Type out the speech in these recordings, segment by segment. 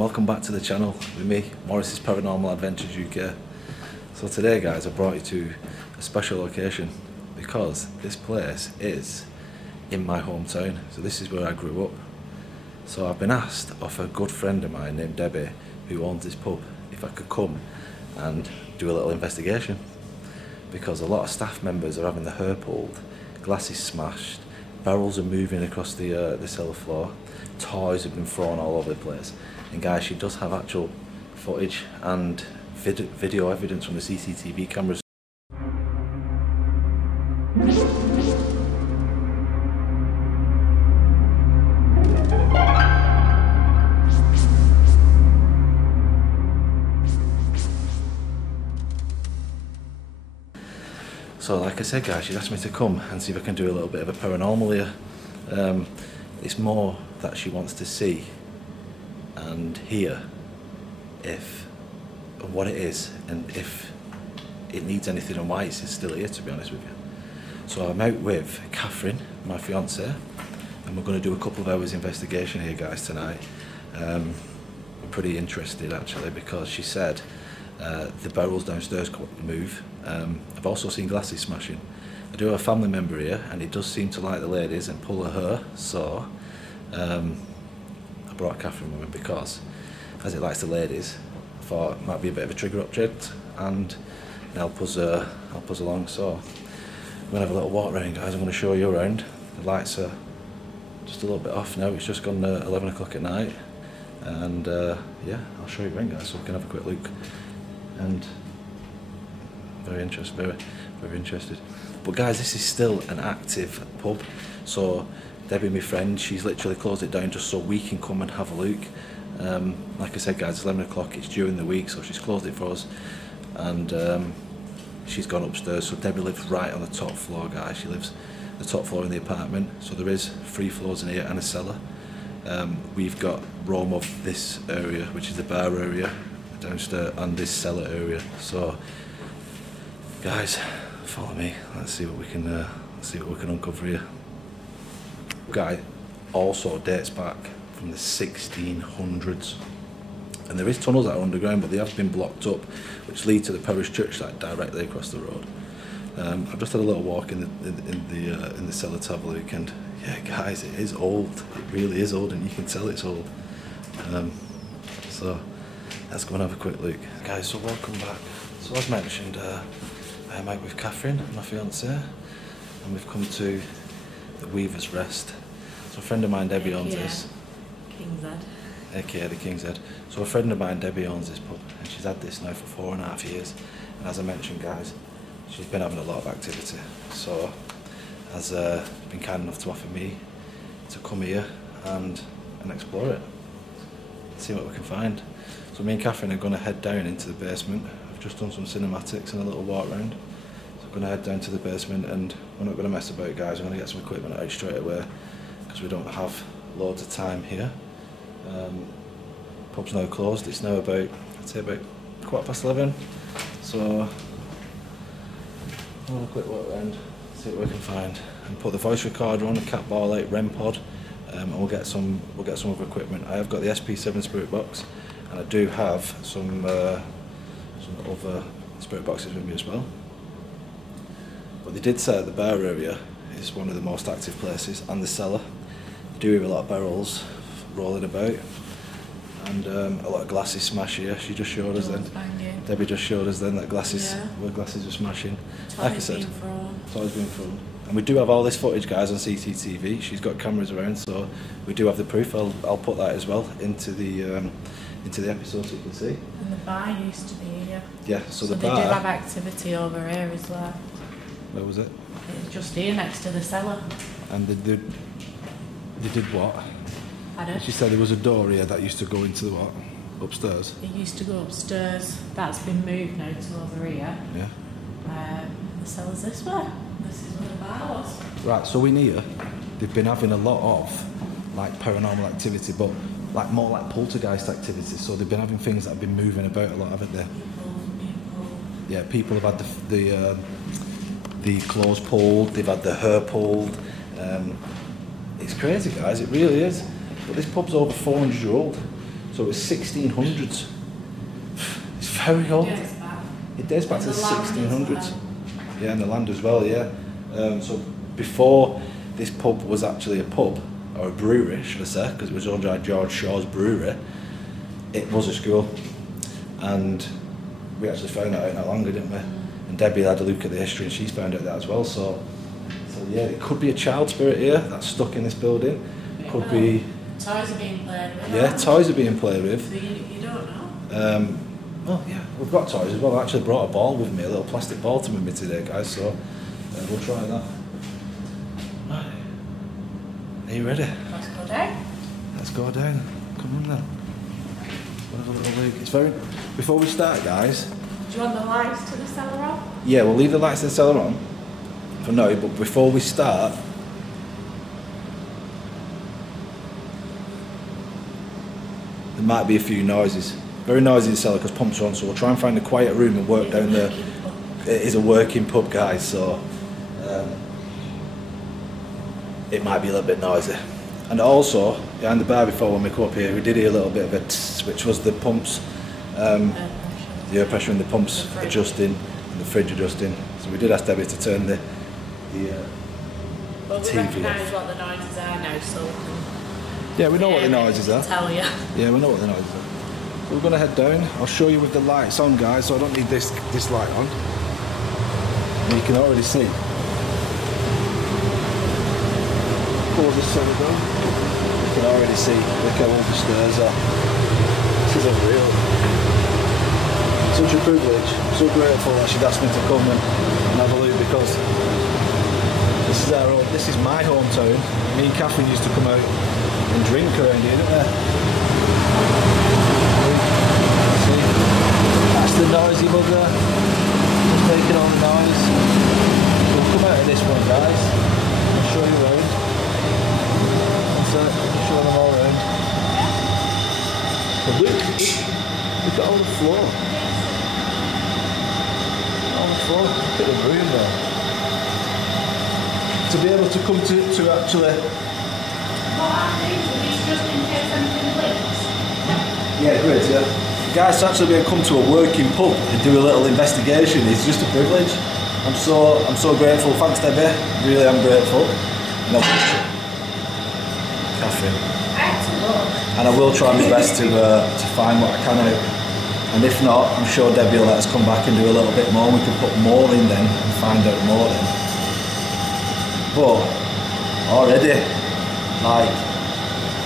Welcome back to the channel with me, Morris's Paranormal Adventures UK. So today guys, I brought you to a special location because this place is in my hometown. So this is where I grew up. So I've been asked off a good friend of mine named Debbie, who owns this pub, if I could come and do a little investigation. Because a lot of staff members are having their hair pulled, glasses smashed, barrels are moving across the cellar floor, toys have been thrown all over the place. And guys, she does have actual footage and video evidence from the CCTV cameras. So like I said guys, she's asked me to come and see if I can do a little bit of a paranormal here. It's more that she wants to see and hear what it is and if it needs anything and why it's still here, to be honest with you. So I'm out with Catherine, my fiance, and we're going to do a couple of hours investigation here guys tonight. I'm pretty interested actually because she said the barrels downstairs move. I've also seen glasses smashing. I do have a family member here and he does seem to like the ladies and pull her hair, so I brought Catherine with me because as it likes the ladies, I thought it might be a bit of a trigger object and help us along. So I'm going to have a little walk around guys. I'm going to show you around. The lights are just a little bit off now, it's just gone 11 o'clock at night, and yeah, I'll show you around guys so we can have a quick look. And very interested. But guys, this is still an active pub. So Debbie, my friend, she's literally closed it down just so we can come and have a look. Like I said guys, it's 11 o'clock, it's during the week, so she's closed it for us. And she's gone upstairs. So Debbie lives right on the top floor guys. She lives the top floor in the apartment. So there is 3 floors in here and a cellar. We've got room of this area, which is the bar area downstairs, and this cellar area. So guys, follow me. Let's see what we can uncover here. Guy also dates back from the 1600s, and there is tunnels that are underground, but they have been blocked up, which lead to the parish church site directly across the road. I've just had a little walk in the cellar to have a look, and yeah, guys, it is old. It really is old, and you can tell it's old. So let's go and have a quick look, guys. So welcome back. So as mentioned, I'm out with Catherine, my fiance, and we've come to the Weaver's Rest. So a friend of mine, Debbie, owns this. King's Head. AKA the King's Head. So a friend of mine, Debbie, owns this pub, and she's had this now for 4.5 years. And as I mentioned, guys, she's been having a lot of activity. So has been kind enough to offer me to come here and explore it, see what we can find. So me and Catherine are going to head down into the basement. I've just done some cinematics and a little walk around. So I'm going to head down to the basement, and we're not going to mess about guys, we're going to get some equipment out straight away because we don't have loads of time here. Pub's now closed, it's now about, I'd say about 11:15. So I'll have a quick walk around, see what we can find, and put the voice recorder on, the cat ball out, REM pod, and we'll get some other equipment. I have got the SP7 spirit box, and I do have some other spirit boxes with me as well. But they did say the bar area is one of the most active places, and the cellar. They do have a lot of barrels rolling about, and a lot of glasses smash here. She just showed us then. Debbie just showed us then that glasses are smashing. Like I said, toys being thrown. And we do have all this footage, guys, on CCTV. She's got cameras around, so we do have the proof. I'll put that as well into the episode so you can see. And the bar used to be here. Yeah, so the bar. They do have activity over here as well. Where was it? It's just here next to the cellar. And they did what? Pardon? She said there was a door here that used to go into the what? Upstairs? It used to go upstairs. That's been moved now to over here. Yeah. The cellar's this way. This is where the bar was. Right, so in here, they've been having a lot of like paranormal activity, but like more like poltergeist activity. So they've been having things that have been moving about a lot, haven't they? People. Yeah, people have had the clothes pulled, they've had the hair pulled. It's crazy, guys, it really is. But this pub's over 400 years old. So So it was 1600s. It's very old. Yeah, it's bad. It dates back to the And the land as 1600s. well. Yeah, and the land as well, yeah. So before this pub was actually a pub, or a brewery, should I say, because it was owned by George Shaw's brewery, it was a school. And we actually found that out not longer, didn't we? And Debbie had a look at the history and she's found out that as well. So yeah, it could be a child spirit here that's stuck in this building. Could be... Toys are being played with. Yeah, toys are being played with. So you don't know. Well, yeah, we've got toys as well. I actually brought a ball with me, a little plastic ball to with me today, guys, so we'll try that. Right. Are you ready? Let's go down. Let's go down. Come on then. We'll have a little look. It's very... Before we start, guys... Do you want the lights to the cellar on? Yeah, we'll leave the lights in the cellar on for now, but before we start... There might be a few noises. Very noisy in the cellar because pumps are on, so we'll try and find a quiet room and work down there. It is a working pub, guys, so it might be a little bit noisy. And also, behind the bar before when we come up here, we did hear a little bit of a tss, which was the pumps, the air pressure in the pumps adjusting and the fridge adjusting. So we did ask Debbie to turn the But we TV recognise off. what the noises are now, so we can... Yeah, we know what the noises are. Tell you. Yeah, we know what the noises are. So we're going to head down. I'll show you with the lights on, guys, so I don't need this light on. And you can already see. Close the cellar door. You can already see. Look how old the stairs are. This is unreal. Such a privilege. I'm so grateful that she'd asked me to come and have a look because this is my hometown. Me and Catherine used to come out and drink around here, didn't we? See? That's the noisy mug there. Just making all the noise. We'll come out of this one, guys. I'll show you around. I'll show them all around. But look at all the floor. All the floor. Look at the room there. To be able to come to actually... Just in case anything leaks. Yeah, great, yeah. Guys, to actually be able to come to a working pub and do a little investigation is just a privilege. I'm so grateful. Thanks, Debbie. Really, I'm grateful. And Catherine. And I will try my best to find what I can out. And if not, I'm sure Debbie will let us come back and do a little bit more. We can put more in then and find out more then. But already, like,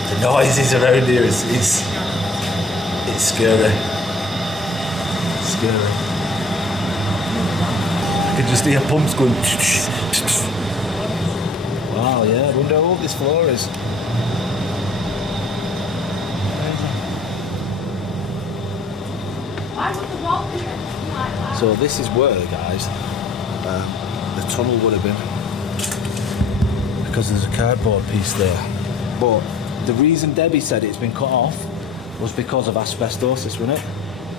the noises around here is it's scary. It's scary. I can just hear pumps going. Wow, yeah, I wonder how old this floor is. Why would the wall be like that? So this is where, guys, the tunnel would have been. Because there's a cardboard piece there. But the reason Debbie said it's been cut off was because of asbestosis, wasn't it?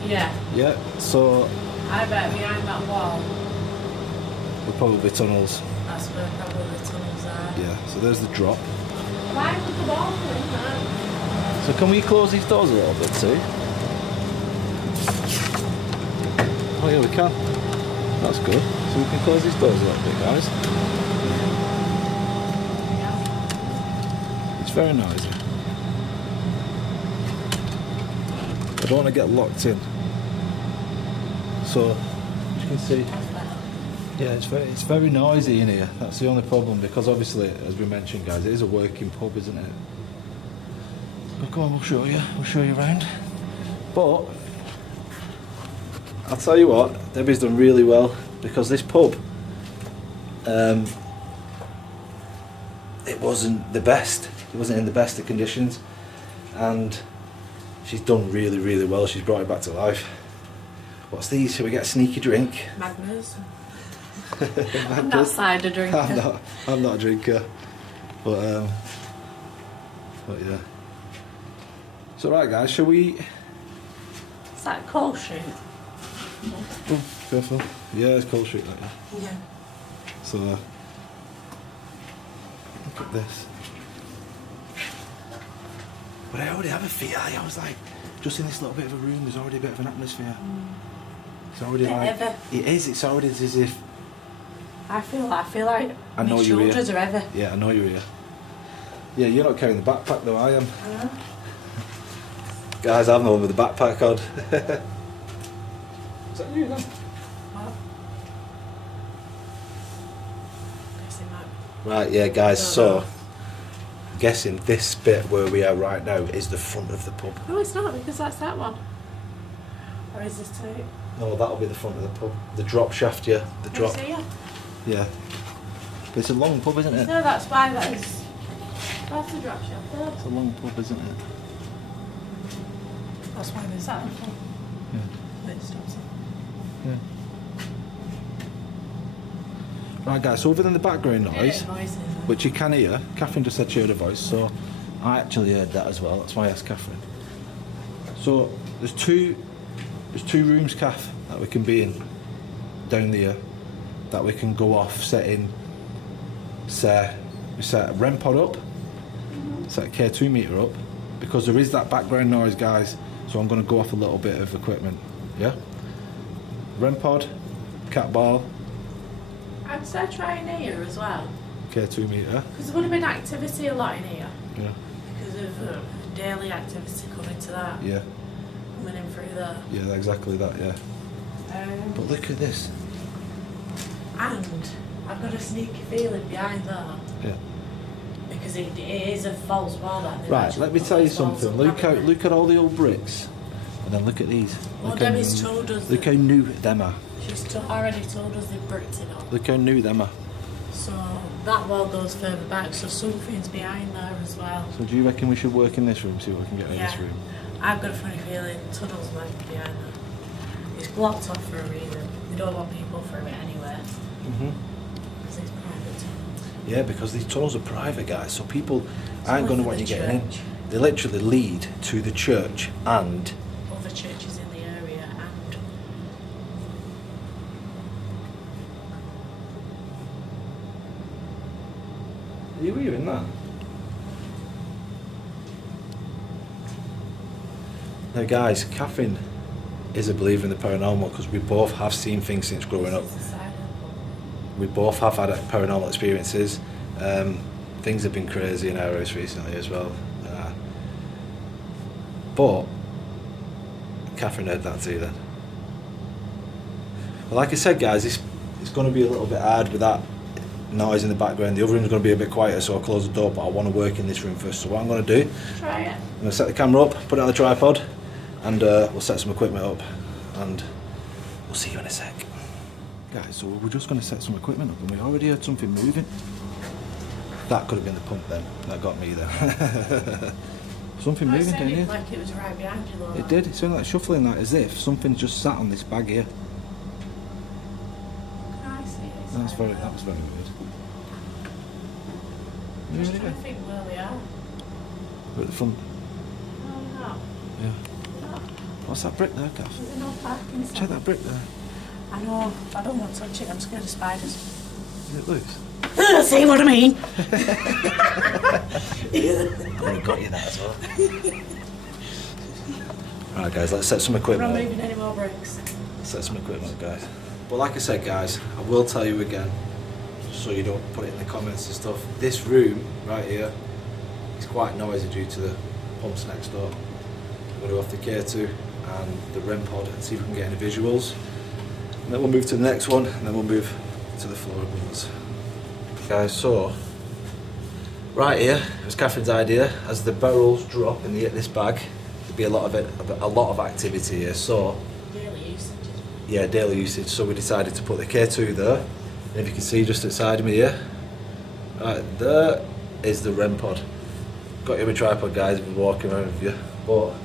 Yeah. Yeah, so... I bet behind that wall, There'll probably be tunnels. that's where probably the tunnels are. Yeah, so there's the drop. Why would the wall be like that? So can we close these doors a little bit too? Oh yeah, we can. That's good. So we can close these doors a little bit, guys. It's very noisy. I don't want to get locked in. So, as you can see, yeah, it's very noisy in here. That's the only problem, because obviously, as we mentioned, guys, it is a working pub, isn't it? But come on, we'll show you around. But I'll tell you what, Debbie's done really well, because this pub, it wasn't the best. It wasn't in the best of conditions, and she's done really, really well. She's brought it back to life. What's these? Shall we get a sneaky drink? Magners. I'm not cider drinker. I'm not a drinker, but yeah. So right, guys, shall we? Is that coal chute? Oh, careful. Yeah, it's cold street, like that. Yeah. So look at this. But I already have a feel. I was like, just in this little bit of a room, there's already a bit of an atmosphere. It's already like it is. It's already as if. I feel like I know you're here. Are ever. Yeah, I know you're here. Yeah, you're not carrying the backpack though. I am. Guys, I'm the one with the backpack on. Is that you then? What? Right, yeah, guys. So, I'm guessing this bit where we are right now is the front of the pub. No, it's not, because that's that one. Or is this two? No, that'll be the front of the pub. The drop shaft, yeah. The drop. Yeah. But it's a long pub, isn't it? No, that's why that is. That's the drop shaft there. It's a long pub, isn't it? That's why there's that one. Yeah. Wait, stops it. Yeah. Right, guys, so other than the background noise, which you can hear, Catherine just said she heard a voice, so I actually heard that as well. That's why I asked Catherine. So there's two rooms, Kath, that we can be in down there, that we can go off, we set a REM pod up, set a K2 meter up, because there is that background noise, guys. So I'm going to go off a little bit of equipment. Yeah. REM pod, cat ball. I'd say try in here as well. K2 meter. Because there would have been activity a lot in here. Yeah. Because of daily activity coming to that. Yeah. Coming in through there. Yeah, exactly that, yeah. But look at this. And I've got a sneaky feeling behind there. Yeah. Because it is a false wall that. Right, let me tell you something. Look at all the old bricks. And then look at these. Well, Debbie's told us. Look how new them are. She's already told us they've bricked it up. Look how new them are. So that wall goes further back, so something's behind there as well. So do you reckon we should work in this room, see what we can get in this room? I've got a funny feeling tunnels might be behind there. It's blocked off for a reason. We don't want people through it anyway. Because it's private tunnels. Yeah, because these tunnels are private, guys, so people aren't going to want you getting in. Church. They literally lead to the church and Other churches in the area and... Are you hearing that? Now guys, Catherine is a believer in the paranormal because we both have seen things since growing up. We both have had paranormal experiences. Things have been crazy in our house recently as well. But Catherine heard that too then. Well, like I said, guys, it's going to be a little bit hard with that noise in the background. The other room's going to be a bit quieter, so I'll close the door, but I want to work in this room first. So what I'm going to do, Try it. I'm going to set the camera up, put it on the tripod, and we'll set some equipment up, and we'll see you in a sec. Guys, so we're just going to set some equipment up, and we already heard something moving. That could have been the pump then. That got me there. Something moving down here. Like it was right behind you, though. It did. It sounded like shuffling, that as if something just sat on this bag here. I see it. That was very weird. I'm just trying to think where we are. We're at the front. Oh, no. Yeah. No. What's that brick there, Kath? There's no parking sign. Check that brick there. I know. I don't want to touch it. I'm scared of spiders. Is it loose? See what I mean? I got you that as well. Alright guys, let's set some We're equipment not up. moving any more bricks. Set some equipment up, guys. But like I said, guys, I will tell you again, so you don't put it in the comments and stuff. This room right here is quite noisy due to the pumps next door. We're going to go off the K2 and the REM pod and see if we can get any visuals. And then we'll move to the next one, and then we'll move to the floor above us. Guys, so right here, it was Catherine's idea. As the barrels drop in this bag, there'll be a lot of activity here. So Daily usage. yeah, daily usage. So we decided to put the K2 there. And if you can see just outside of me here, right there is the REM pod. Got you a tripod, guys. I've been walking around with you, but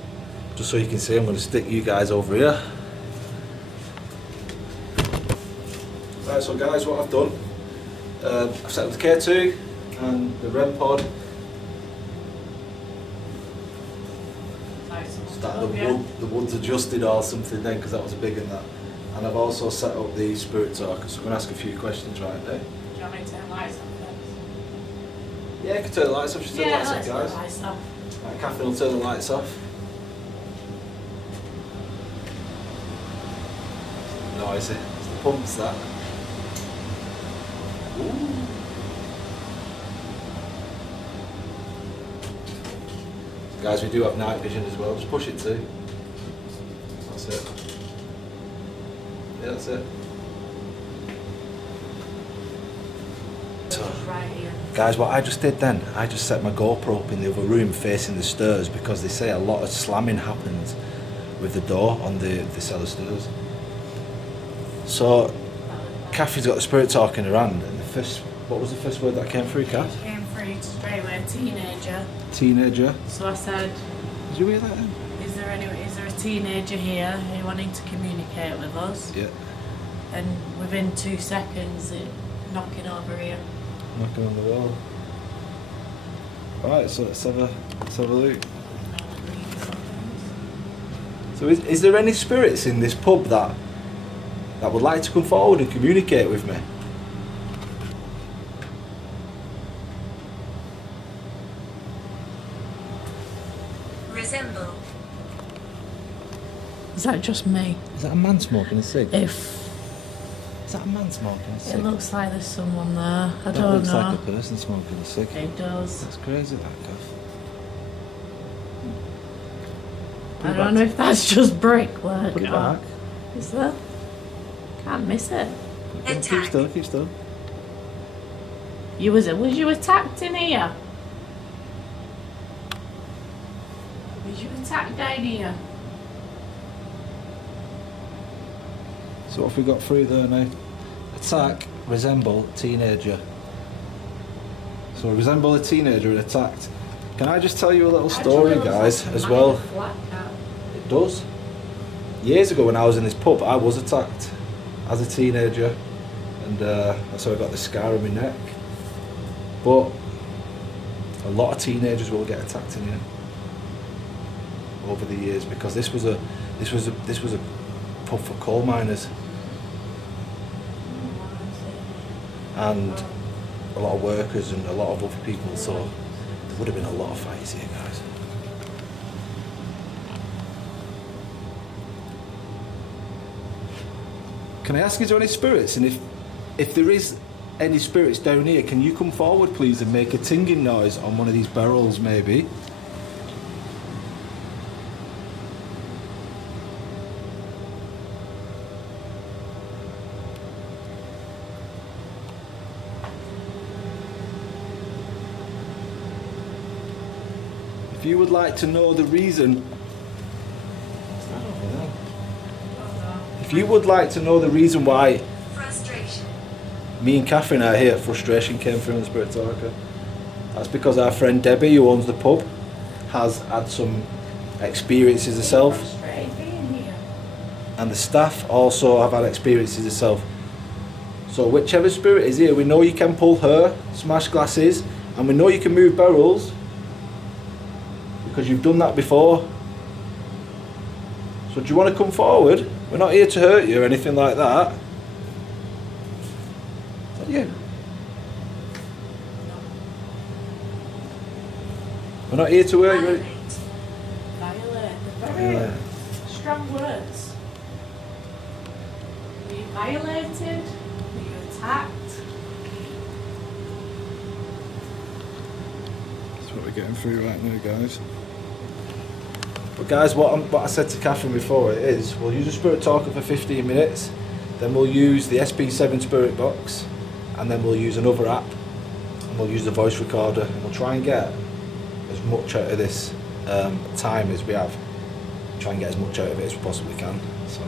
just so you can see, I'm going to stick you guys over here. Right, so guys, what I've done, I've set up the K2 and the REM pod. The wood's adjusted or something then, because that was a big one that. And I've also set up the spirit talker, so I'm going to ask a few questions right now. Do you want me to turn lights on first? Yeah, I can turn the lights off. Just turn the lights off, guys. Lights off. Right, Catherine will turn the lights off. Noisy. It's the pumps, that. Ooh. Guys, we do have night vision as well. Just push it too. That's it. Yeah, that's it. So, guys, what I just did then, I just set my GoPro up in the other room facing the stairs because they say a lot of slamming happens with the door on the cellar stairs. So, Catherine's got the spirit talking around, and what was the first word that came through, Kath? It came through straight away, teenager. Teenager. So I said, Did you hear that then? is there a teenager here who wanting to communicate with us? Yeah. And within 2 seconds, it knocking over here. Knocking on the wall. Right, so let's have a look. So is there any spirits in this pub that would like to come forward and communicate with me? Resemble. Is that just me? Is that a man smoking a cig? If Is that a man smoking a cig? it looks like there's someone there, I That don't looks know. like a person smoking a cig. It does. That's crazy, that, Kath. I don't know if that's just brickwork Put it or back. is there? Can't miss it. Keep still, keep still. Was you attacked in here? Was you attacked down here? So what have we got through there now? Attack, resemble, teenager. So resemble a teenager and attacked. Can I just tell you a little story, guys, as well? It does. Years ago when I was in this pub, I was attacked as a teenager, and that's how I got the scar on my neck. But a lot of teenagers will get attacked in here over the years because this was a pub for coal miners, and a lot of workers and a lot of other people. So there would have been a lot of fights here, guys. Can I ask, is there any spirits? And if there is any spirits down here, can you come forward please and make a tinging noise on one of these barrels maybe? If you would like to know the reason, if you would like to know the reason why Frustration. me and Catherine are here, frustration came through in the Spirit Talker. That's because our friend Debbie, who owns the pub, has had some experiences herself, Frustrated being here. and the staff also have had experiences herself. So whichever spirit is here, we know you can pull her, smash glasses, and we know you can move barrels because you've done that before. So do you want to come forward? We're not here to hurt you or anything like that. Is that you? We're not here to hurt you. Violate. Very Yeah. strong words. Were you violated? Were you attacked? That's what we're getting through right now, guys. But guys, what I said to Catherine before is, we'll use a Spirit Talker for 15 minutes, then we'll use the SP7 Spirit Box, and then we'll use another app, and we'll use the voice recorder, and we'll try and get as much out of this time as we have. Try and get as much out of it as we possibly can. So.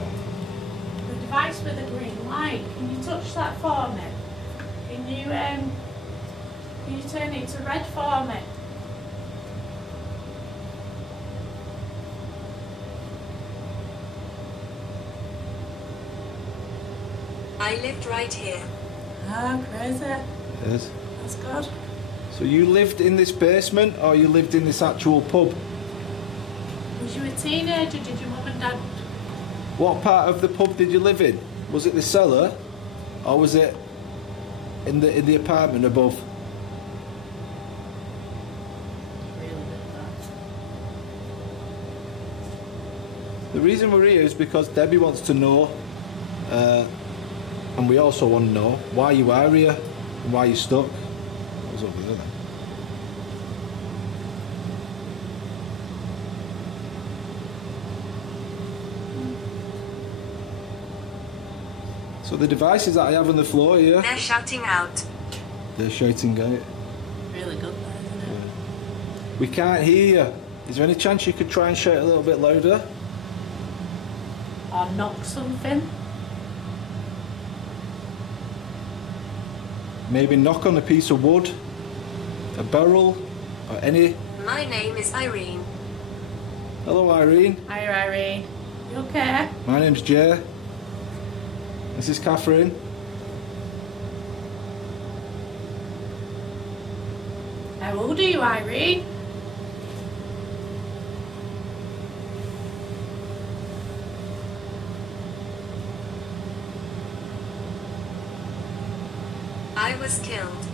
The device with the green light. Can you touch that for me? Can you turn it to red for me? I lived right here. Ah, crazy. Yes. That's good. So you lived in this basement, or you lived in this actual pub? Was you a teenager? Did your mum and dad? What part of the pub did you live in? Was it the cellar, or was it in the apartment above? Really did that. The reason we're here is because Debbie wants to know, and we also want to know, why you are here and why you're stuck. What was over there then? So the devices that I have on the floor here, They're shouting out. they're shouting out. Really good there, isn't it? We can't hear you. Is there any chance you could try and shout a little bit louder? Or knock something. Maybe knock on a piece of wood, a barrel, or any. My name is Irene. Hello Irene, Hi Irene. You okay? my name's Jay. This is Catherine. How old are you, Irene? I was killed.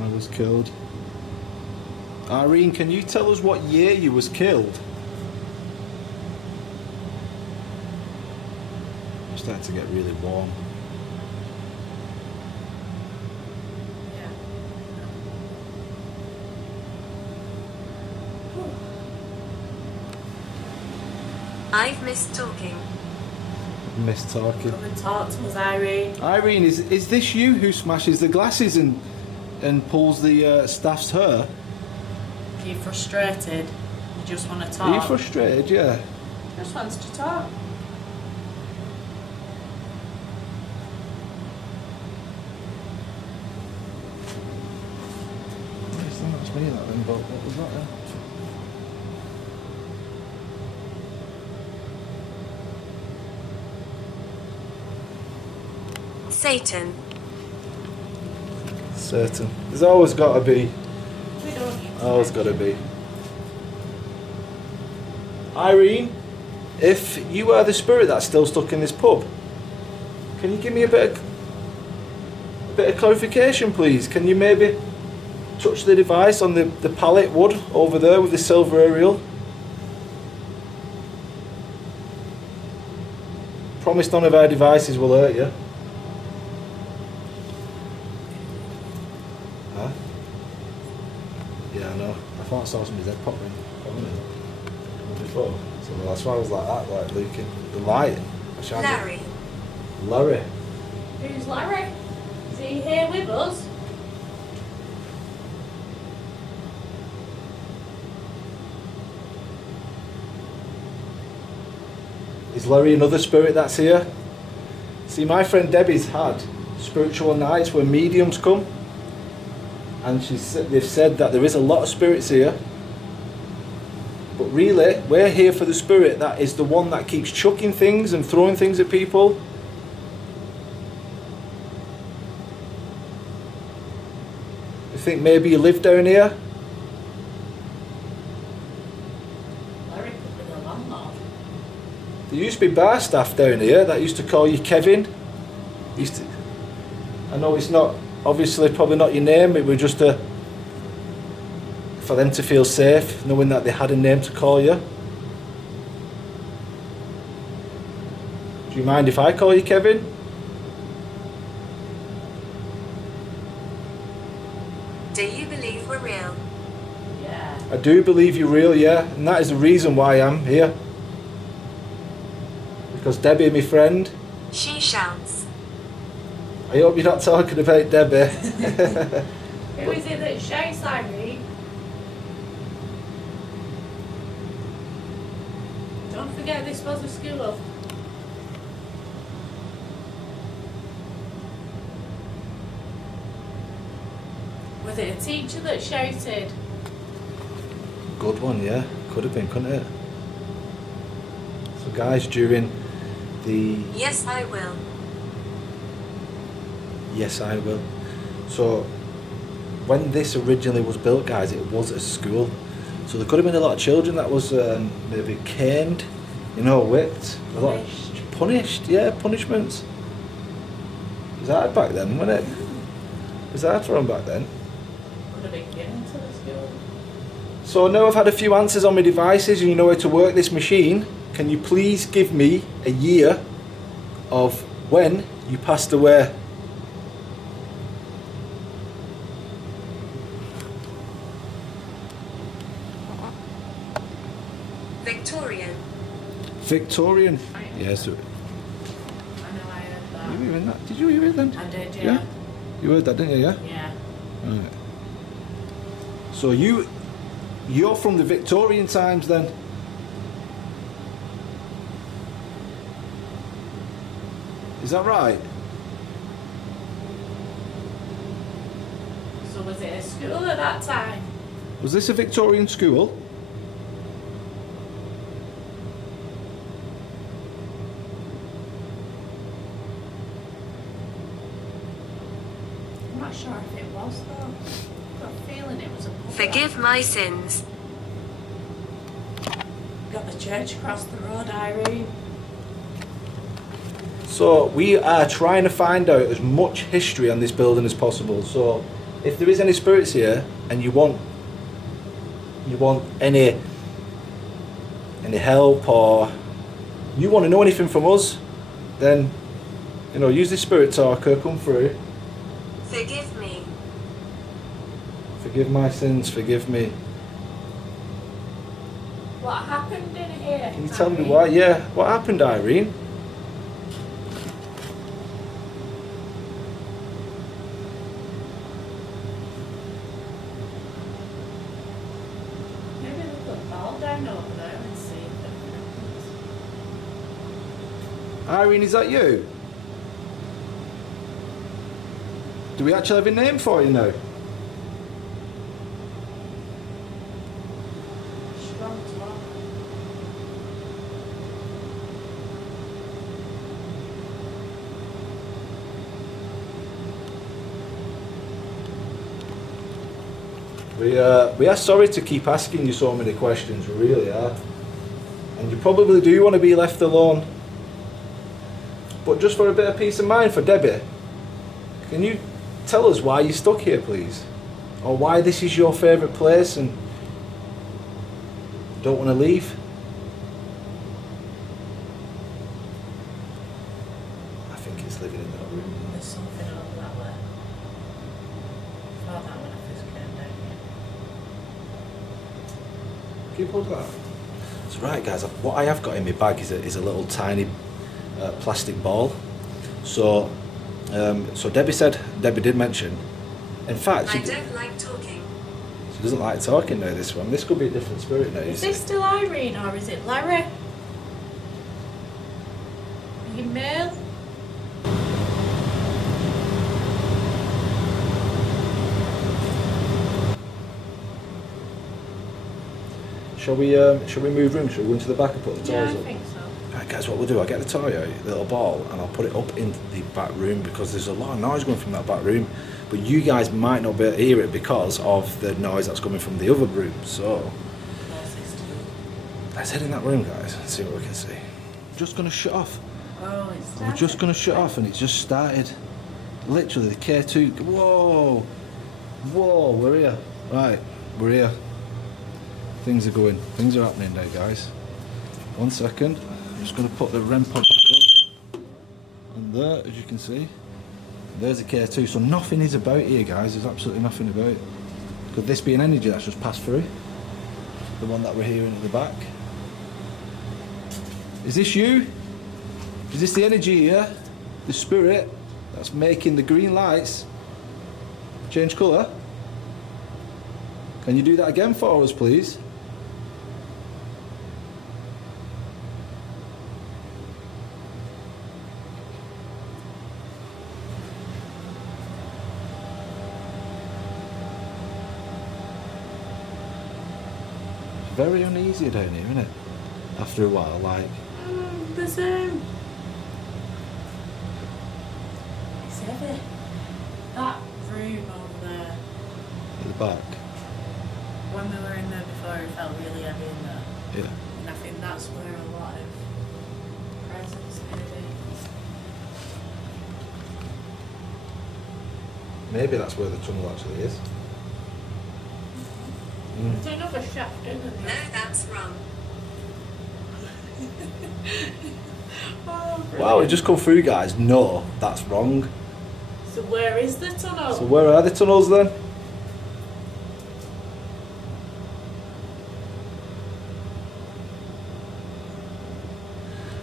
I was killed. Irene, can you tell us what year you was killed? It's starting to get really warm. Yeah. I've missed talking. Missed talking. Come and talk to us, Irene. Irene, is this you who smashes the glasses and pulls the staff's hair? Are you frustrated? You just want to talk? Are you frustrated? Yeah. Just wants to talk. That's me that then, but what was that then? Satan. Certain. There's always got to be. We don't need to. Always got to be. Irene, if you are the spirit that's still stuck in this pub, can you give me a bit of clarification, please? Can you maybe touch the device on the pallet wood over there with the silver aerial? Promise none of our devices will hurt you. Huh? Yeah, I know. I thought I saw somebody's head popping before. So that's why I was like that, like looking. The light. Larry. Larry. Who's Larry? Is he here with us? Is Larry another spirit that's here? See, my friend Debbie's had spiritual nights where mediums come, and they've said that there is a lot of spirits here, but really we're here for the spirit that is the one that keeps chucking things and throwing things at people. You think maybe you live down here? Larry could be the landlord. There used to be bar staff down here that used to call you Kevin. I know it's not, obviously probably not your name, it was just for them to feel safe, knowing that they had a name to call you. Do you mind if I call you Kevin? Do you believe we're real? Yeah. I do believe you're real, yeah, and that is the reason why I'm here. Because Debbie, my friend, She shouts. I hope you're not talking about Debbie. Who is it that shouts, Irene? Don't forget this was a school. Was it a teacher that shouted? Good one, yeah, could have been, couldn't it? So guys, during the... Yes, I will. Yes, I will. So, when this originally was built, guys, it was a school. So there could have been a lot of children that was maybe caned, you know, whipped. A lot of punished, yeah, punishments. It was hard back then, wasn't it? It was hard for them back then. Could have been given to the school. So I know I've had a few answers on my devices and you know how to work this machine. Can you please give me a year of when you passed away? Victorian. Victorian. Yes. I know I heard that. You hearing that? Did you hear it then? I did, yeah. Yeah? You heard that, didn't you? Yeah? Yeah. Right. So you're from the Victorian times then? Is that right? So was it a school at that time? Was this a Victorian school? I'm not sure if it was though. I've got a feeling it was a pub. Forgive my sins. Got the church across the road, Irene. So we are trying to find out as much history on this building as possible. So if there is any spirits here and you want any help or you want to know anything from us, then you know, use this spirit talker, come through. Forgive me. Forgive my sins, forgive me. What happened in here? Can you tell me why? Yeah, what happened, Irene? Maybe we'll put the ball down over there and see if it happens. Irene, is that you? Do we actually have a name for you now? Strong talk. We are sorry to keep asking you so many questions, we really are. And you probably do want to be left alone. But just for a bit of peace of mind for Debbie, can you tell us why you're stuck here, please? Or why this is your favourite place and don't want to leave? I think it's living in that room. There's something over that way. I thought that when I first came down here. Can you hold that? So right guys, what I have got in my bag is a little tiny plastic ball. So Debbie did mention, in fact, I don't like talking. she doesn't like talking now, this one. This could be a different spirit now, you Is see. this still Irene or is it Larry? Are you male? Shall we move rooms? Shall we go into the back and put the Yeah, toys I up? think so. Right guys, what we'll do, I'll get the toy out, the little ball, and I'll put it up in the back room because there's a lot of noise going from that back room. But you guys might not be able to hear it because of the noise that's coming from the other room. So let's head in that room, guys, and see what we can see. Just gonna shut off. Oh, it's We're just gonna shut off, and it just started. Literally, the K2. Whoa, whoa, we're here. Right, we're here. Things are going. Things are happening now, guys. 1 second. I'm just gonna put the REM pod back up. And there, as you can see, there's a K2. So nothing is about here, guys. There's absolutely nothing about. Could this be an energy that's just passed through? The one that we're hearing at the back. Is this you? Is this the energy here? The spirit that's making the green lights change colour? Can you do that again for us, please? Very uneasy down here, isn't it? After a while, like. the same. It's heavy. That room over there, At the back. when we were in there before, it felt really heavy in there. Yeah. And I think that's where a lot of presence is going to be. Maybe that's where the tunnel actually is. There's another shaft, isn't No, there? that's wrong. Oh, Wow, it just come through, guys. No, that's wrong. so where is the tunnel? So where are the tunnels then?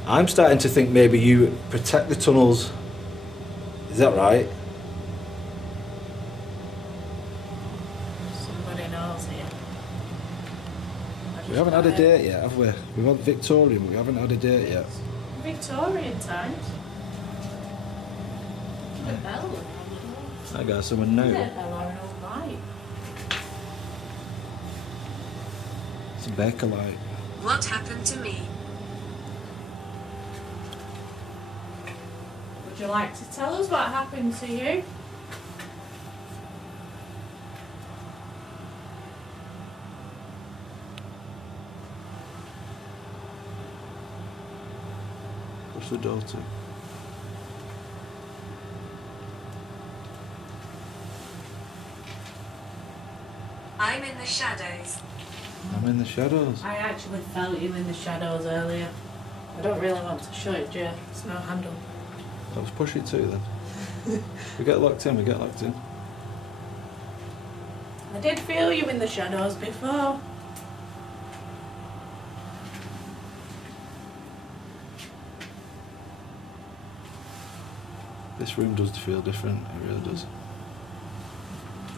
I'm starting to think maybe you protect the tunnels. Is that right? Somebody knows here. We haven't had a date yet, have we? We've had Victorian, but we haven't had a date yet. Victorian times. The bell. I got someone now. Yeah, bell are all right. It's a baker light. What happened to me? Would you like to tell us what happened to you? What's the door to? I'm in the shadows. I'm in the shadows. I actually felt you in the shadows earlier. I don't really want to show it, Joe. It's no handle. Let's push it too then. We get locked in, we get locked in. I did feel you in the shadows before. This room does feel different, it really does.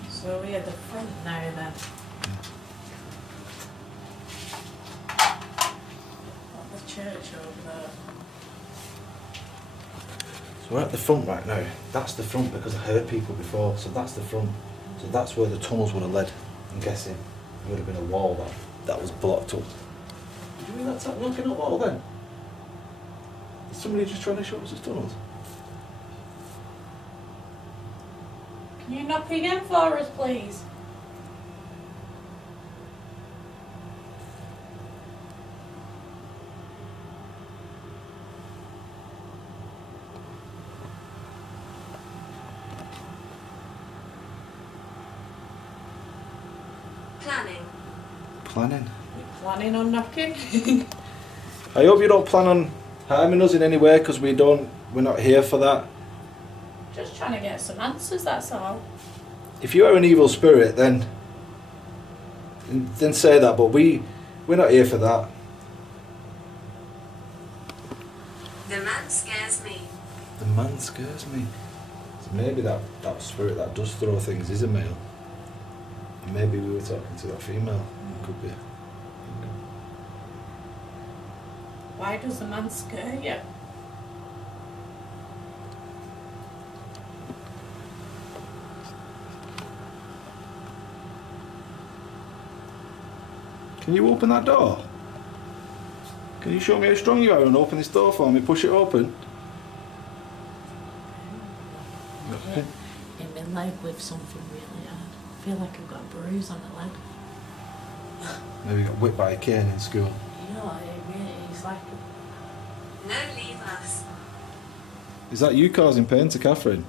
So we're at the front now then. Got the church over there. So we're at the front right now. That's the front because I heard people before, so that's the front. So that's where the tunnels would have led, I'm guessing. There would have been a wall that was blocked up. Did you hear that tap knocking up wall then? Is somebody just trying to show us the tunnels? Can you knock again for us, please? Planning. Planning. You planning on knocking? I hope you don't plan on harming us in any way because we're not here for that. Just trying to get some answers, that's all. If you are an evil spirit, then say that. But we're not here for that. The man scares me. The man scares me. So maybe that spirit that does throw things is a male. And maybe we were talking to that female. Could be. Why does the man scare you? Can you open that door? Can you show me how strong you are and open this door for me? Push it open. Hit my leg with something really hard. I feel like I've got a bruise on the leg. Maybe you got whipped by a cane in school. You know, it really is like... No, leave us. Is that you causing pain to Catherine?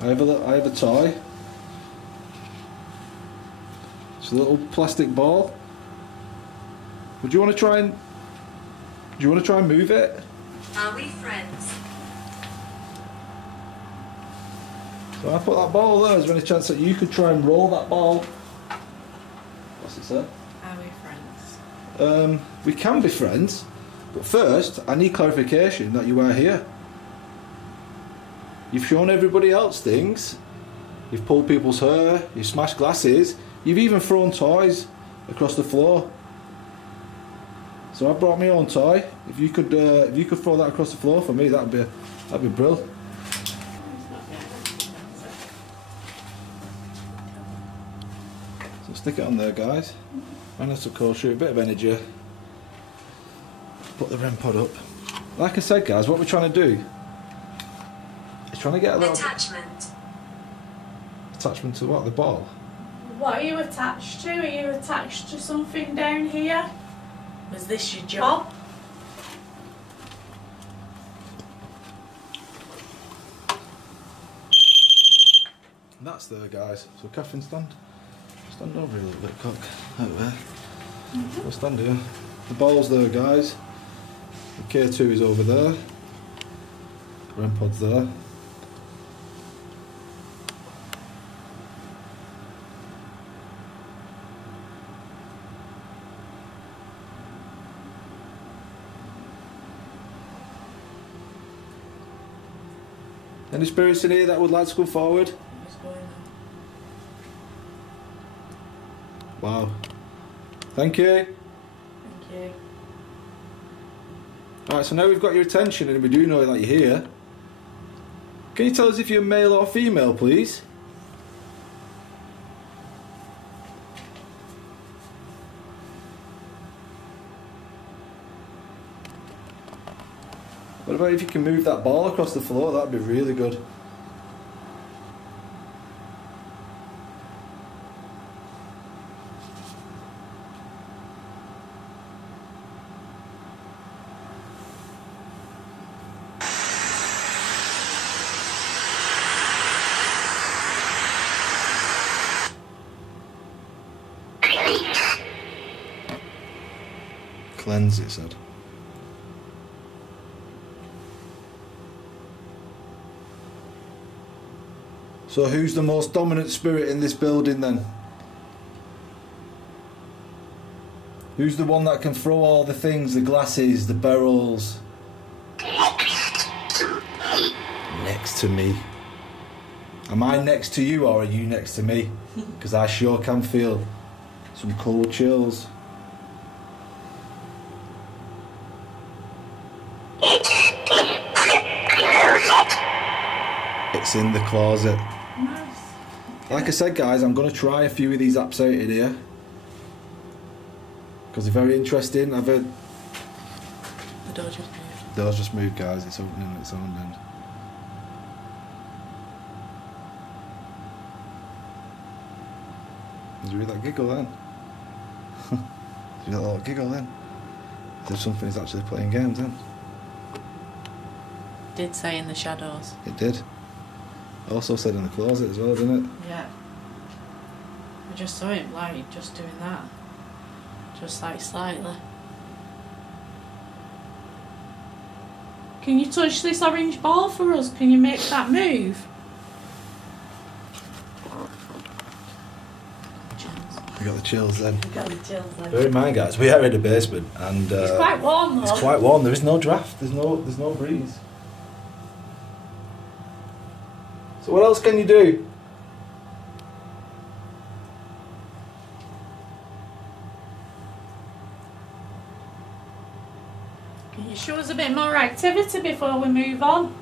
I have a toy. It's a little plastic ball. Do you want to try and move it? Are we friends? So I put that ball there. Is there any chance that you could try and roll that ball? What's it say? Are we friends? We can be friends, but first I need clarification that you are here. You've shown everybody else things. You've pulled people's hair. You've smashed glasses. You've even thrown toys across the floor. So I brought my own toy. If you could throw that across the floor for me, that'd be brilliant. So stick it on there, guys. And that's a cold shoot, a bit of energy. Put the REM pod up. Like I said, guys, what we're trying to do is trying to get a little attachment to what? The ball? What are you attached to? Are you attached to something down here? Was this your job? And that's there, guys. So Catherine, stand over a little bit, cock. Out there. We'll stand here. The ball's there, guys. The K2 is over there. REM pod's there. Any spirits in here that would like to come forward? Wow. Thank you. Thank you. Alright, so now we've got your attention and we do know that you're here. Can you tell us if you're male or female, please? What about if you can move that ball across the floor? That'd be really good. Cleanse, it said. So who's the most dominant spirit in this building then? Who's the one that can throw all the things, the glasses, the barrels? Next to me. Am I next to you or are you next to me? Because I sure can feel some cold chills. It's in the closet. Nice. Like I said, guys, I'm going to try a few of these apps out in here because they're very interesting. I've heard The door just moved. the door's just moved, guys. It's opening on its own then. Did you hear that giggle then? Did you hear that little giggle then? As if something is actually playing games then. Did say in the shadows. It did. Also said in the closet as well, didn't it? Yeah. I just saw him like just doing that. Just like slightly. Can you touch this orange ball for us? Can you make that move? We got the chills then. We got the chills then. Bear in mind, guys, we are in the basement and It's quite warm though. it's quite warm. There is no draft. There's no breeze. So what else can you do? Can you show us a bit more activity before we move on?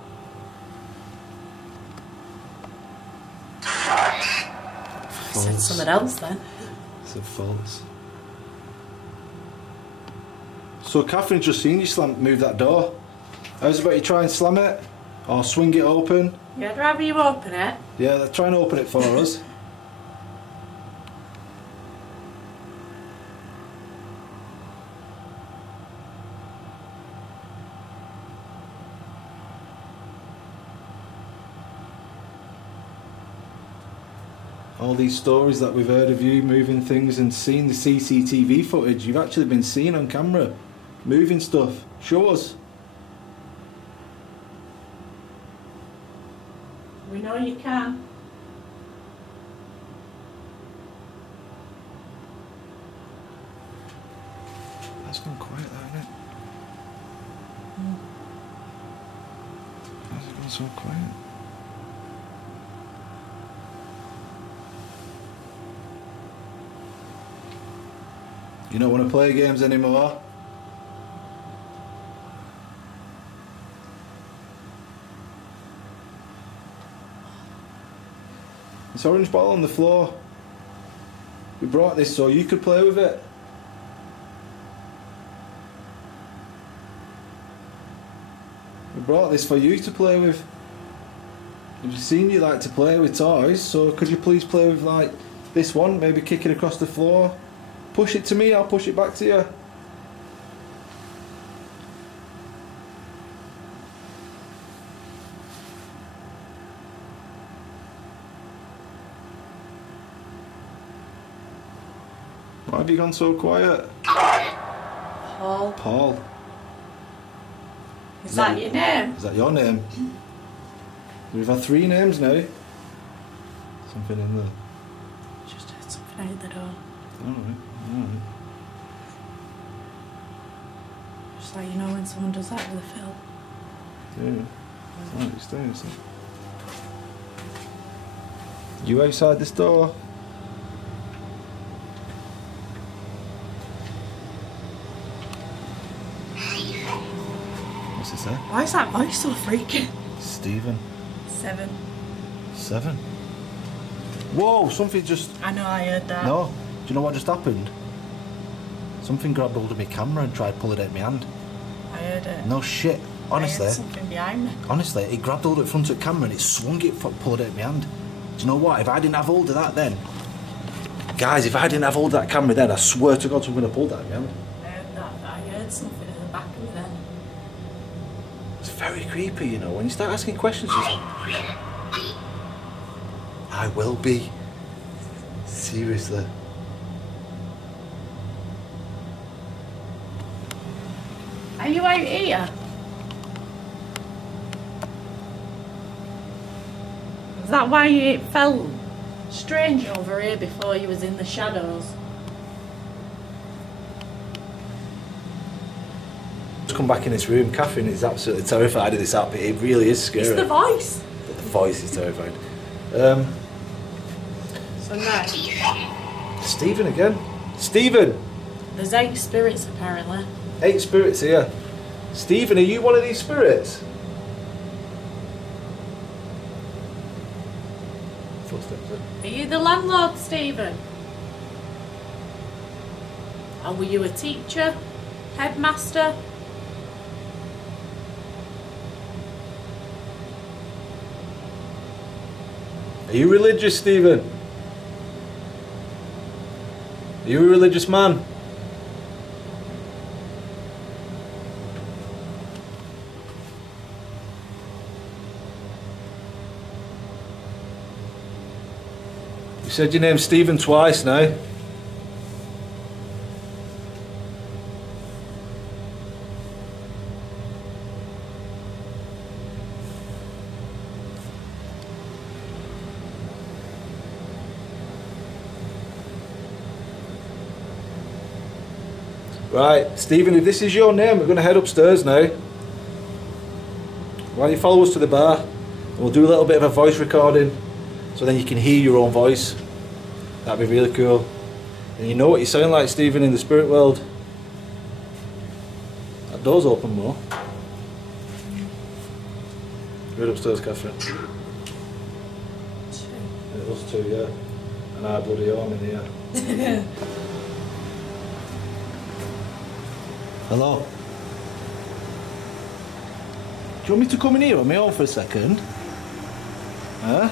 I said something else then. It's a false. So Catherine's just seen you move that door. How's about you try and slam it? Or swing it open? Yeah, I'd rather you open it. Yeah, try and open it for us. All these stories that we've heard of you moving things and seen the CCTV footage, you've actually been seen on camera moving stuff. Show us. We know you can. That's gone quiet, that, isn't it? How's it gone so quiet? You don't want to play games anymore? This orange ball on the floor. We brought this so you could play with it. We brought this for you to play with. We've seen you like to play with toys, so could you please play with like this one, maybe kick it across the floor? Push it to me, I'll push it back to you. Why have you gone so quiet? Paul. Paul. Is that your name? Is that your name? We've had 3 names now. Something in there. Just heard something out the door. Alright, alright. Just like, you know when someone does that with a film. Yeah. Alright, stay inside. You outside this door? What's it say? Why is that voice so freaky? Stephen. 7. 7. Whoa, something just... I know, I heard that. No, do you know what just happened? Something grabbed hold of my camera and tried pulling it out my hand. I heard it. No shit, honestly. I heard something behind me. Honestly, it grabbed hold of the front of the camera and it swung it, pulled it out my hand. Do you know what? If I didn't have hold of that then... Guys, if I didn't have hold of that camera then, I swear to God something would have pulled that out my hand. I heard that. I heard something in the back of me then. It's very creepy, you know, when you start asking questions. I will be. Seriously. Are you out here? Is that why it felt strange over here before you was in the shadows? Just come back in this room. Catherine is absolutely terrified of this app. It really is scary. It's the voice. But the voice is terrifying. So no. Stephen again. Stephen! There's 8 spirits apparently. 8 spirits here. Stephen, are you one of these spirits? Footsteps. Are you the landlord, Stephen? Or were you a teacher? Headmaster? Are you religious, Stephen? Are you a religious man? You said your name's Stephen twice now. Right, Stephen, if this is your name, we're going to head upstairs now. Why don't you follow us to the bar? And we'll do a little bit of a voice recording so then you can hear your own voice. That'd be really cool. And you know what you sound like, Stephen, in the spirit world. That door's open more. Right upstairs, Catherine. 2. Yeah, us 2, yeah. And our bloody arm in here. Hello. Do you want me to come in here on my own for a second? Huh?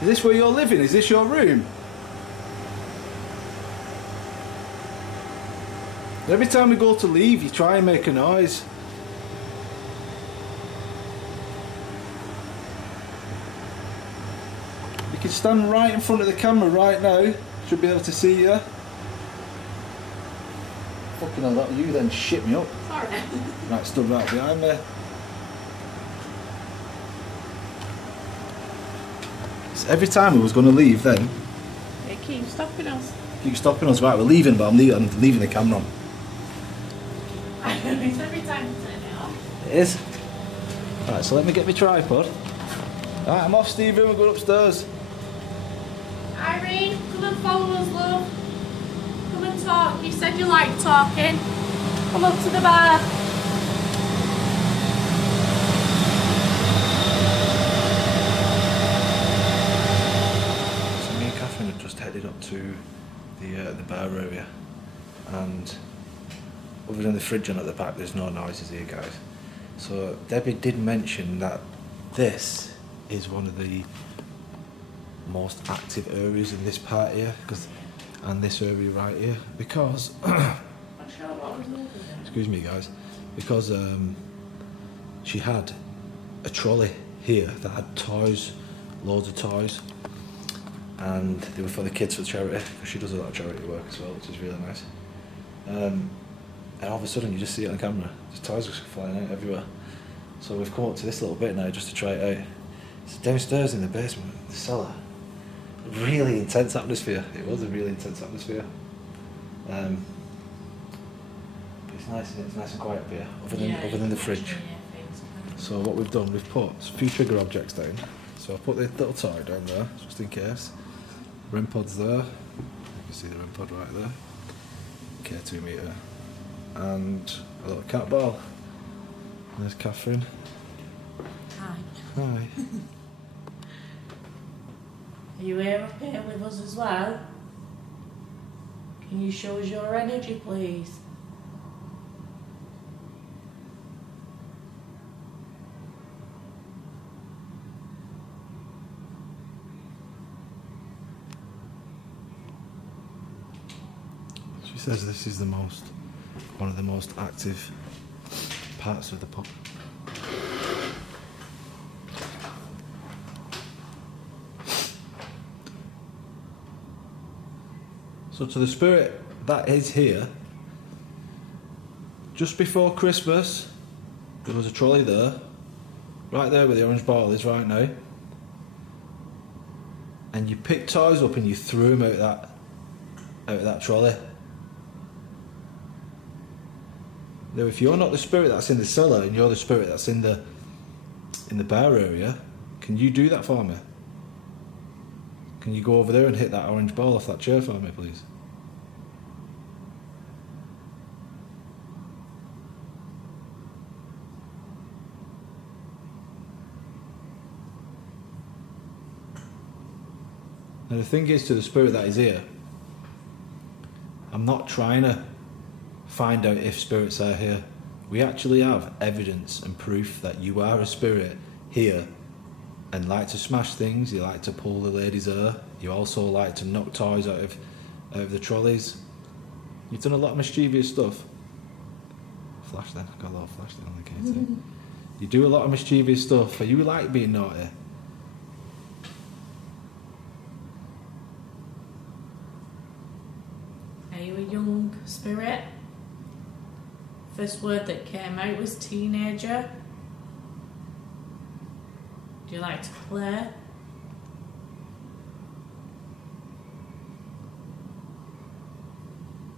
Is this where you're living? Is this your room? Every time we go to leave, you try and make a noise. You can stand right in front of the camera right now. Should be able to see you. Fucking hell, that you then shit me up. Sorry. Right, stood right behind me. So every time we was going to leave then... It keeps stopping us. Keep stopping us. Right, we're leaving, but I'm leaving the camera on. It's every time you turn it off. It is. Right, so let me get my tripod. Right, I'm off, Stephen. We're going upstairs. Irene, come and follow us, love. Come and talk. You said you liked talking. Come up to the bar. So me and Catherine have just headed up to the bar area, and other than the fridge on at the back, there's no noises here, guys. So Debbie did mention that this is one of the most active areas in this part here, and this area right here, because excuse me, guys, because she had a trolley here that had toys, loads of toys, and they were for the kids for charity, because she does a lot of charity work as well, which is really nice. And all of a sudden you just see it on camera, just toys are flying out everywhere. So we've come up to this little bit now just to try it out. It's downstairs in the basement, the cellar. Really intense atmosphere. It was a really intense atmosphere. But it's nice, isn't it? It's nice and quiet up here, other than the fridge. So what we've done, we've put a few trigger objects down. So I've put the little toy down there, just in case. REM pod's there. You can see the REM pod right there. K2 meter. And a little cat ball. There's Catherine. Hi. Hi. Are you here up here with us as well? Can you show us your energy, please? She says this is one of the most active parts of the pub. So to the spirit that is here, just before Christmas, there was a trolley there, right there where the orange ball is right now, and you picked toys up and you threw them out of that trolley. Now, if you're not the spirit that's in the cellar and you're the spirit that's in the bar area, can you do that for me? Can you go over there and hit that orange ball off that chair for me, please? Now the thing is, to the spirit that is here, I'm not trying to find out if spirits are here. We actually have evidence and proof that you are a spirit here and like to smash things. You like to pull the lady's hair. You also like to knock toys out of the trolleys. You've done a lot of mischievous stuff. Flash then, I've got a lot of flash then on the KT. You do a lot of mischievous stuff. Are you like being naughty? Are you a young spirit? First word that came out was teenager. Do you like to play?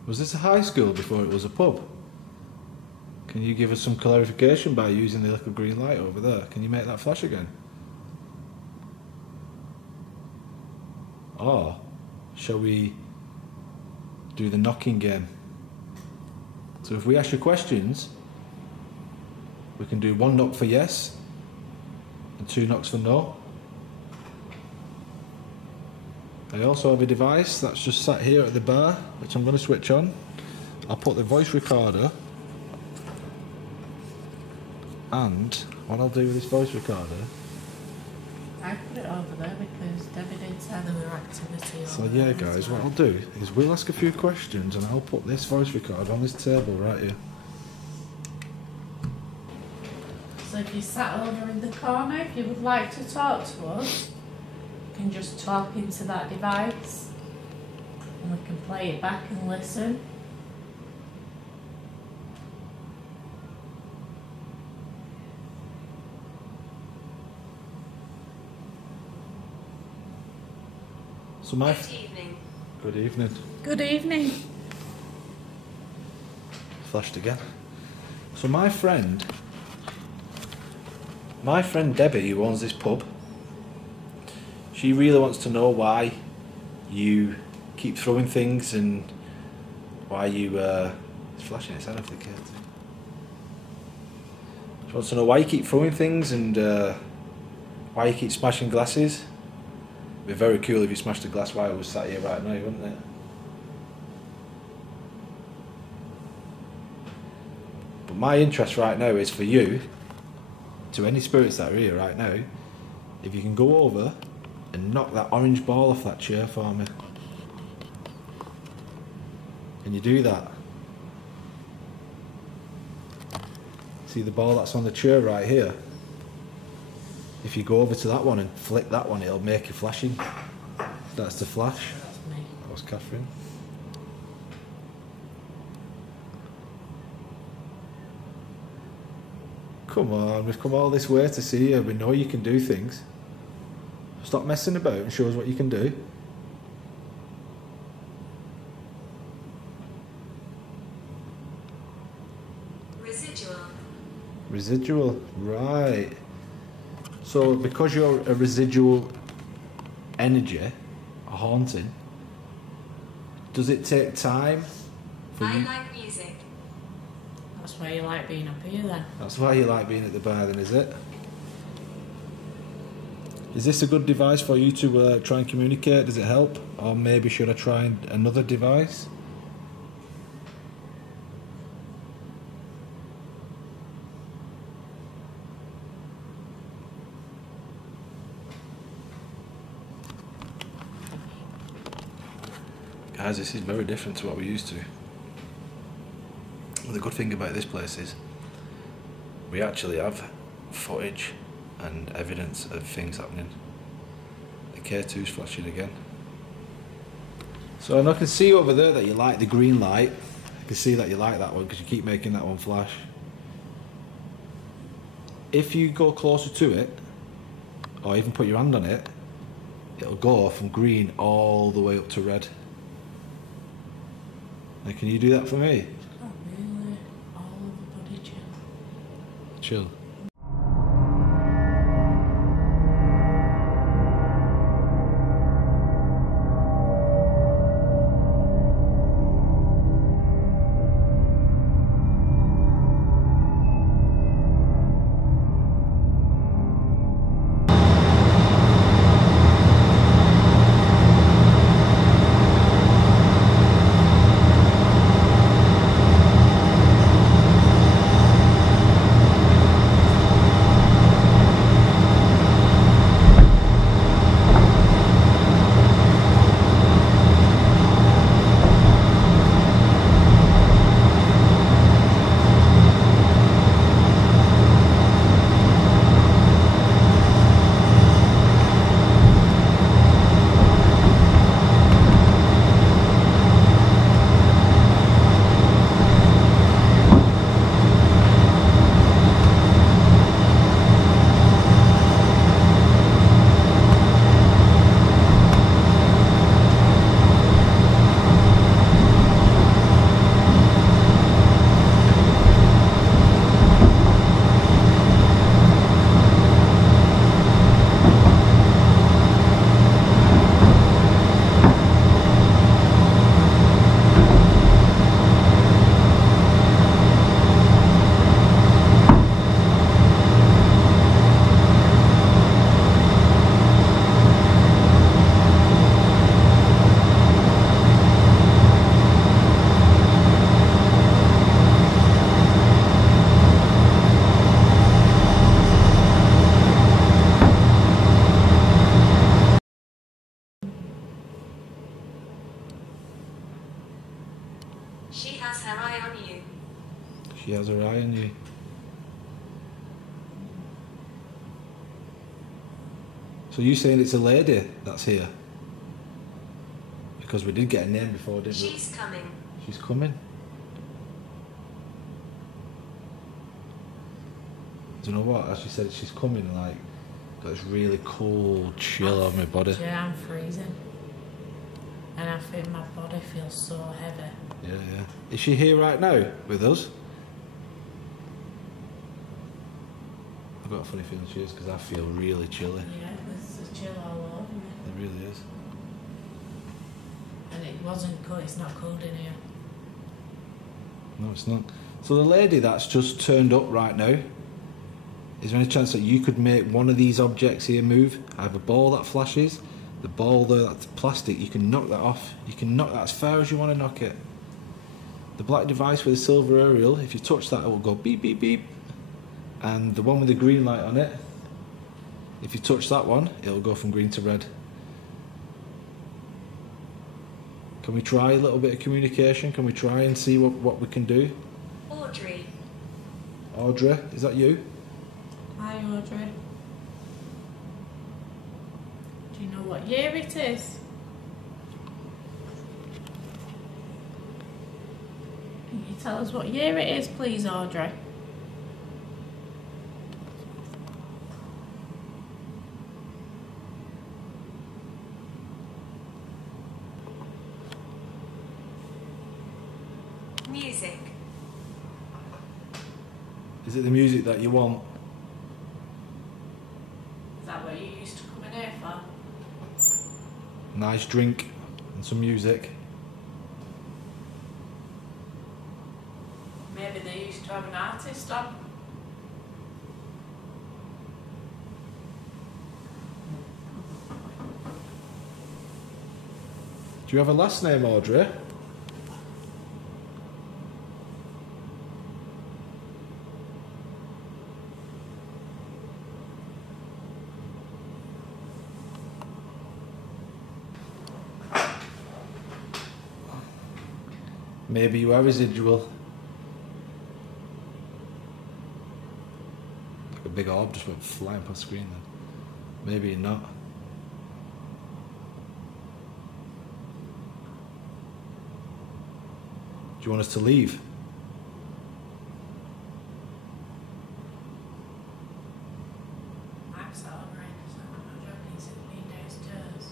Was this a high school before it was a pub? Can you give us some clarification by using the little green light over there? Can you make that flash again? Or shall we do the knocking game? So if we ask you questions, we can do 1 knock for yes and 2 knocks for no. I also have a device that's just sat here at the bar, which I'm going to switch on. I'll put the voice recorder, and what I'll do with this voice recorder... I put it over there because Debbie did say there were activity. So yeah guys, what I'll do is we'll ask a few questions and I'll put this voice recorder on this table right here. So if you sat over in the corner, if you would like to talk to us, you can just talk into that device and we can play it back and listen. So my Good evening. Good evening. Good evening. Flashed again. So my friend Debbie, who owns this pub, she really wants to know why you keep throwing things and why you it's flashing its head off the kid. She wants to know why you keep throwing things and why you keep smashing glasses. It'd be very cool if you smashed a glass while I was sat here right now, wouldn't it? But my interest right now is for you, to any spirits that are here right now, if you can go over and knock that orange ball off that chair for me. Can you do that? See the ball that's on the chair right here? If you go over to that one and flick that one, it'll make a flashing. That's the flash. That's me. That was Catherine. Come on, we've come all this way to see you. We know you can do things. Stop messing about and show us what you can do. Residual. Residual, right. So because you're a residual energy, a haunting, does it take time for I you? like music. That's why you like being up here then. That's why you like being at the bar then, is it? Is this a good device for you to try and communicate? Does it help? Or maybe should I try another device? Guys, this is very different to what we're used to. The good thing about this place is we actually have footage and evidence of things happening. The K2's flashing again. So, and I can see over there that you like the green light. I can see that you like that one because you keep making that one flash. If you go closer to it, or even put your hand on it, it'll go from green all the way up to red. Now, can you do that for me? Oh really? All of the body chill. Chill. She has her eye on you. She has her eye on you. So you saying it's a lady that's here? Because we did get a name before, didn't we? She's coming. She's coming. Do you know what? As she said, she's coming, like, got this really cold chill on my body. Yeah, I'm freezing. And I think my body feels so heavy. Yeah, yeah. Is she here right now with us? I've got a funny feeling she is because I feel really chilly. Yeah, there's a chill all over me. It really is. And it wasn't cold, it's not cold in here. No, it's not. So the lady that's just turned up right now, is there any chance that you could make one of these objects here move? I have a ball that flashes, the ball there that's plastic, you can knock that off. You can knock that as far as you want to knock it. The black device with the silver aerial, if you touch that it will go beep beep beep. And the one with the green light on it, if you touch that one, it'll go from green to red. Can we try a little bit of communication? Can we try and see what we can do? Audrey. Audrey, is that you? Hi Audrey. Do you know what year it is? Tell us what year it is, please, Audrey. Music. Is it the music that you want? Is that what you used to come in here for? Nice drink and some music. Maybe they used to have an artist on. Do you have a last name, Audrey? Maybe you are residual. Like a big orb just went flying past the screen then. Maybe you're not. Do you want us to leave? I'm so alright, I'm not joking, since being downstairs.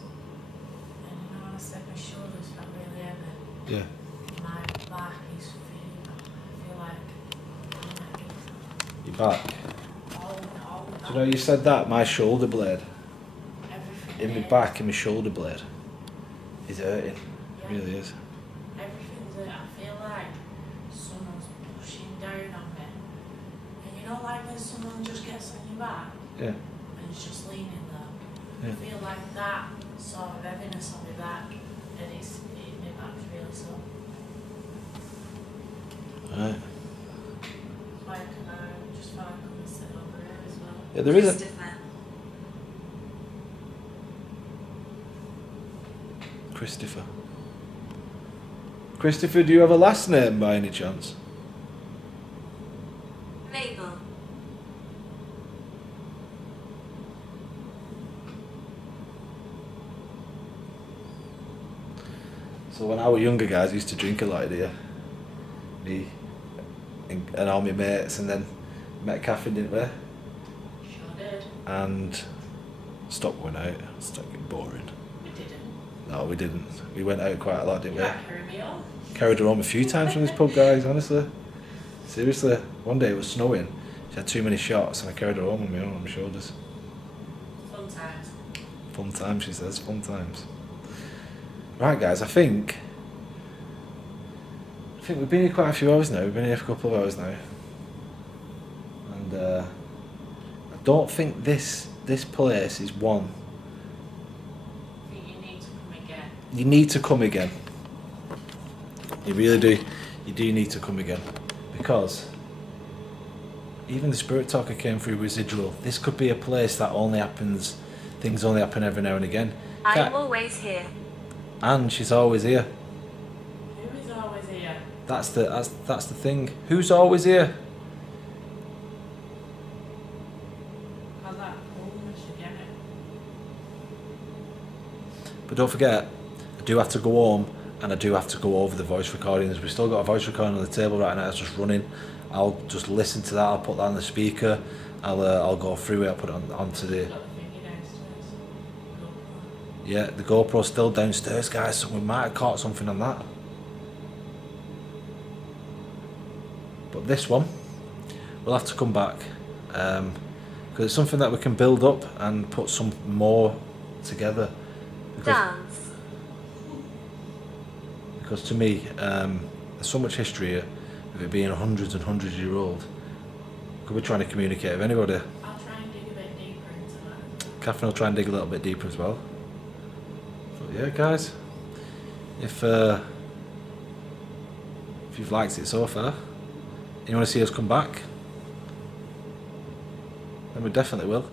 And you know, honestly, my shoulders felt really heavy. Yeah. My back is feeling, I feel like Your back. all Do you know you said that? My shoulder blade. everything. In my back and my shoulder blade is hurting. It Yeah. really is. Everything's there. I feel like someone's pushing down on me. And you know, like when someone just gets on your back Yeah. and it's just leaning there. Yeah. I feel like that sort of heaviness on my back, and my back's really sore. Right. Like just felt like I couldn't sit over here as well. Yeah, there is a... Christopher. Christopher. Christopher, do you have a last name by any chance? Mabel. So when I was younger, guys, I used to drink a lot, dear. Me and all my mates, and then met Catherine, didn't we? Sure did. And stopped going out. Stopped getting boring. We didn't. No, we didn't. We went out quite a lot, didn't we? Yeah, carry me on. Carried her home a few times from this pub, guys, honestly. Seriously. One day it was snowing. She had too many shots and I carried her home on my own, on my shoulders. Fun times. Fun times, she says. Fun times. Right, guys, I think we've been here quite a few hours now. We've been here for a couple of hours now. And I don't think this place is one. I think you need to come again. You need to come again. You really do. You do need to come again. Because even the spirit talker came through residual. This could be a place that only happens, things only happen every now and again. I'm always here. And she's always here. Who is always here? That's the thing. Who's always here? How's that? Coolness again. But don't forget, I do have to go home and I do have to go over the voice recordings. We've still got a voice recording on the table right now. It's just running. I'll just listen to that. I'll put that on the speaker. I'll go through it. I'll put it onto the. Got the thingy downstairs. GoPro. Yeah, the GoPro's still downstairs, guys. So we might have caught something on that. But this one, we'll have to come back because it's something that we can build up and put some more together. Because to me, there's so much history here, of it being hundreds and hundreds of years old. Could be trying to communicate with anybody. I'll try and dig a bit deeper into that. Catherine will try and dig a little bit deeper as well. But yeah, guys, if you've liked it so far, and you want to see us come back, then we definitely will.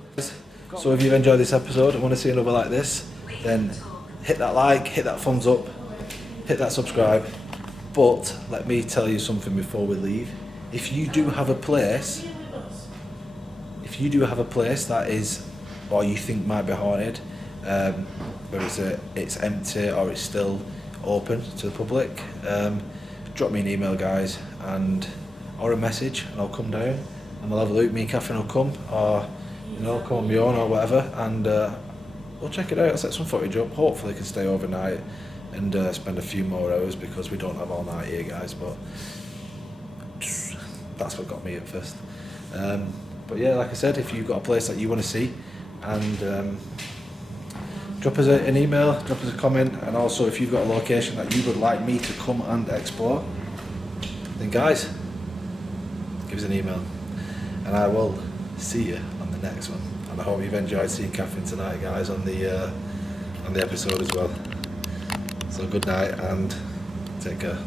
So if you've enjoyed this episode and want to see another like this, then hit that like, hit that thumbs up, hit that subscribe. But let me tell you something before we leave. If you do have a place, that is, or you think might be haunted, whether it's empty or it's still open to the public, drop me an email, guys, or a message, and I'll come down and we'll have a look. Me and Catherine will come, or you know, come on my own or whatever, and we'll check it out. I'll set some footage up. Hopefully, I can stay overnight and spend a few more hours because we don't have all night here, guys. But that's what got me at first. But yeah, like I said, if you've got a place that you want to see, and drop us an email, drop us a comment, and also if you've got a location that you would like me to come and explore, then guys, give us an email, and I will see you on the next one. And I hope you've enjoyed seeing Catherine tonight, guys, on the episode as well. So good night and take care.